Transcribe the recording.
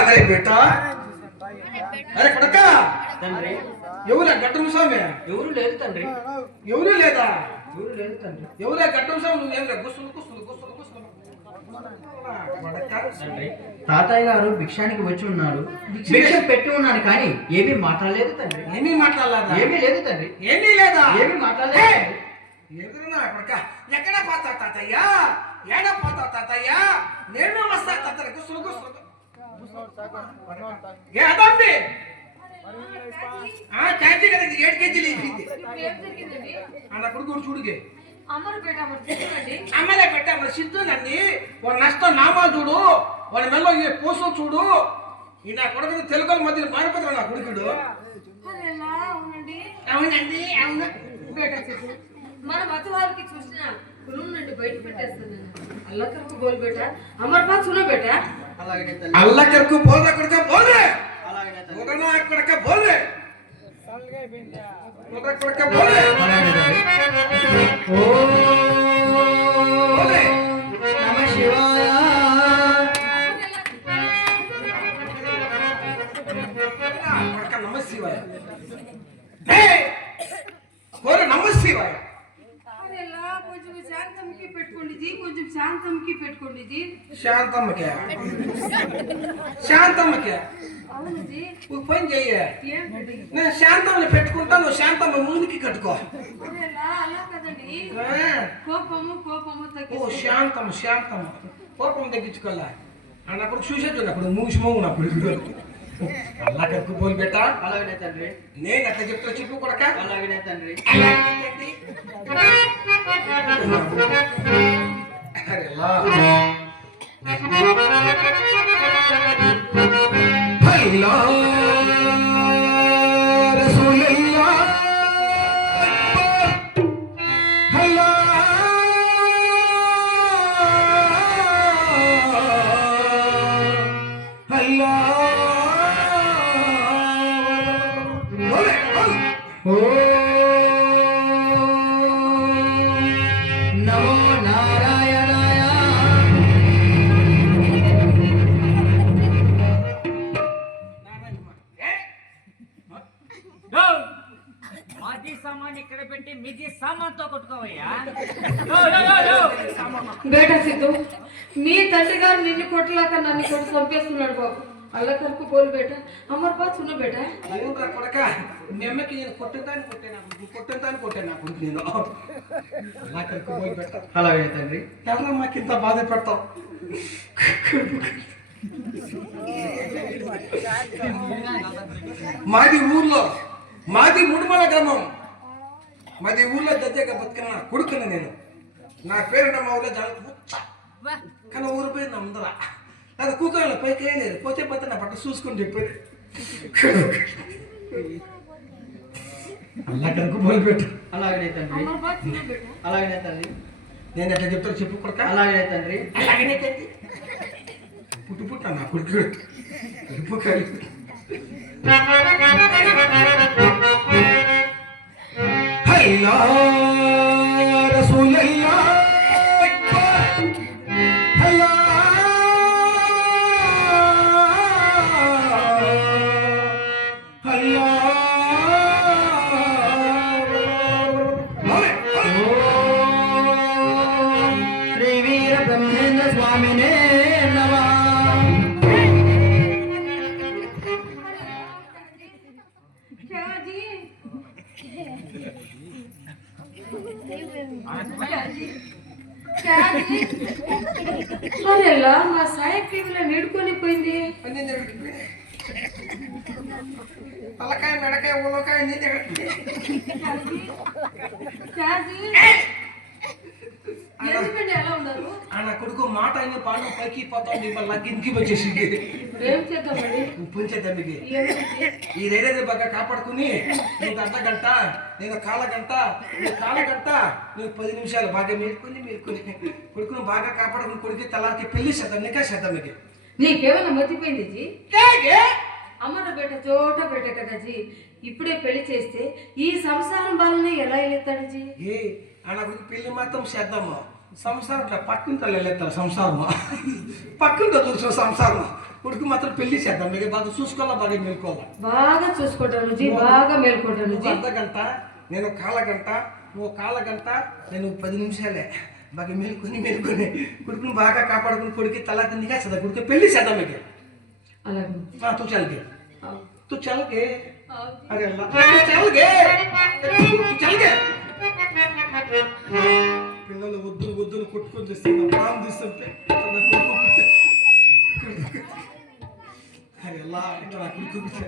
अरे बेटा अरे కొడకా తండ్రి ఎవరా గట్టం స్వామి ఎవరు లేదు తండ్రి ఎవరు లేదా ఎవరు లేదు తండ్రి ఎవరా గట్టం స్వామి నువ్వు ఏమరా గుస్సులు గుస్సులు గుస్సులు గుస్సులు కొడకా తండ్రి తాతయ్య గారు భిక్షానికి వచ్చి ఉన్నారు భిక్ష పెట్టి ఉన్నాను కానీ ఏమీ మాట్లాడలేదు తండ్రి ఏమీ మాట్లాడలేదా ఏమీ లేదు తండ్రి ఏమీ లేదా ఏమీ మాట్లాడలేదు ఎదురునా కొడకా ఎక్కడ పోతావు తాతయ్య ఏడ పోతావు తాతయ్య నేను వస్తా తాతయ్య గుస్సులు గుస్సులు ఏ అదండి ఆ చాచి కదా 7 కేజీలు ఇచ్చింది అన్న కొడుకు చూడుగే అమ్మలే పెట్టా మరి సిద్ధునండి వాడు నష్టం నామా చూడు వాడి మెల్లో ఈ పూసం చూడు ఈ నా కొడుకు తెలుగు మధ్యలో మారిపోతాడు నా కొడుకుడు అవునండి అవును మన మత వాళ్ళకి చూసిన కులం నుండి బయట పెట్టేస్తాను అల్లకరకు బోల్ బేటా అమర్ బాత్ सुनो बेटा అల్లకరకు బోల్ రా కొడక బోల్ రే ఓడనా కొడక బోల్ రే ఓడనా కొడక బోల్ రే ఓ బోల్ రే నమ శివాయ కొడక నమ శివాయ హే బోల్ నమ శివాయ కొంచెం శాంతంకి పెట్టుకోండి జీ కొంచెం శాంతంకి పెట్టుకోండి జీ శాంతమ్మకే శాంతమ్మకే అవును జీ ఒక పని చెయ్య నేను శాంతమ్మని పెట్టుకుంటా నువ్వు శాంతమ్మ ముందుకి కట్టుకో అలా కదండి కోపము ఓ శాంతమ్మ శాంతమ్మ కోపం తగ్గించుకోలే అన్నప్పుడు చూసేది అప్పుడు మూసిమోగు అప్పుడు అల్లా కక్కు పోయి బెట్ట అలాగనే తండ్రి నేను అట్లా చెప్తా చెప్పు కొడక అలాగనే తండ్రి బేటా సిద్ధు మీ తండ్రి గారు నిన్ను కొట్టలేక నన్ను కొట్టి చంపేస్తున్నాడు బాబు అల్లకరకు బోల్ బేటా అమర్ బాత్ सुनो बेटा కొడక నెమ్మకి నేను కొట్టేదాన్ని కొట్టాను నేను అల్లకరకు బోల్ బేట అలాగే తండ్రి ఎవరో మాకు ఇంత బాధ పెడతావు మాది ముడుమల గ్రామం మాది ఊర్లో దద్దగా బతుకన్నా కొడుకున్నా నేను నా పేరు మా ఊళ్ళో జరుగుతా కానీ ఊరి పేరు నా ముందర అది కూకలో పైకి ఏం లేదు పోతే పోతే నా పట్ల చూసుకుని చెప్పాడు అల్లకరకు బోల్ పెట్టు అలాగనే తండ్రి అలాగనే తండ్రి నేను ఎట్లా చెప్తాను చెప్పు కొడుక అలాగనే తండ్రి అలాగనే తండ్రి పుట్టు నా కొడుకు హల్లా రసూలల్లా హల్లా హల్లా శ్రీ వీర బ్రహ్మేంద్ర స్వామినే నమః అరేలా మా సాయి టీవీలో నీడుకొని పోయింది తలకాయ మెడకాయ ఊలకాయ ఎందుకండి ఎలా ఉన్నారు నా కొడుకు మాట అయిన పాట పైకి పోతాండి మళ్ళీ కిందికి వచ్చేసి ఏం చేద్దామండి పుంచేద్దాం మీకు ఈ రైడర్ బాగా కాపాడుకుని నీకు అర్ధ గంట నేను కాల గంట నువ్వు 10 నిమిషాలు బాగా మేల్కొని కొడుకును బాగా కాపాడుకుని కొడుకు తలాకి పెళ్లి చేద్దాం నికా చేద్దాం మీకు నీకేమైనా మర్చిపోయింది జీ అమ్మన బేట చోట పెట్టే కదా జీ ఇప్పుడే పెళ్లి చేస్తే ఈ సంసారం బాలనే ఎలా వెళ్తాడు జీ అన్న కొడుకు పెళ్లి మాత్రం చేద్దాము సంసారం అట్లా పక్కింత వెళ్ళేస్తారు సంసారం పక్కింత చూసిన సంసారం కొడుకు మాత్రం పెళ్లి చేద్దాం మీకు బాగా చూసుకోవాలా బాగా మేల్కోవాలా బాగా చూసుకుంటాను జీ, బాగా మేల్కొంటాను నువ్వు జీ. అర్ధ గంట నేను కాలగంట నువ్వు కాలగంట నేను 10 నిమిషాలే బాగా మేల్కొని కొడుకుని బాగా కాపాడుకుని కొడుకు తలా కిందిగా చేద్దాం కొడుకు పెళ్లి చేద్దాం మీకు అలాగే తూ చల్గే అవును. तू चल के అవును. अरे अल्लाह तू चल के तू चल के పిల్లలు వద్దులు కొట్టుకొని తెస్తున్నా ప్రాణం తీస్తుంటే అరే అల్లా ఇక్కడ కొడుకు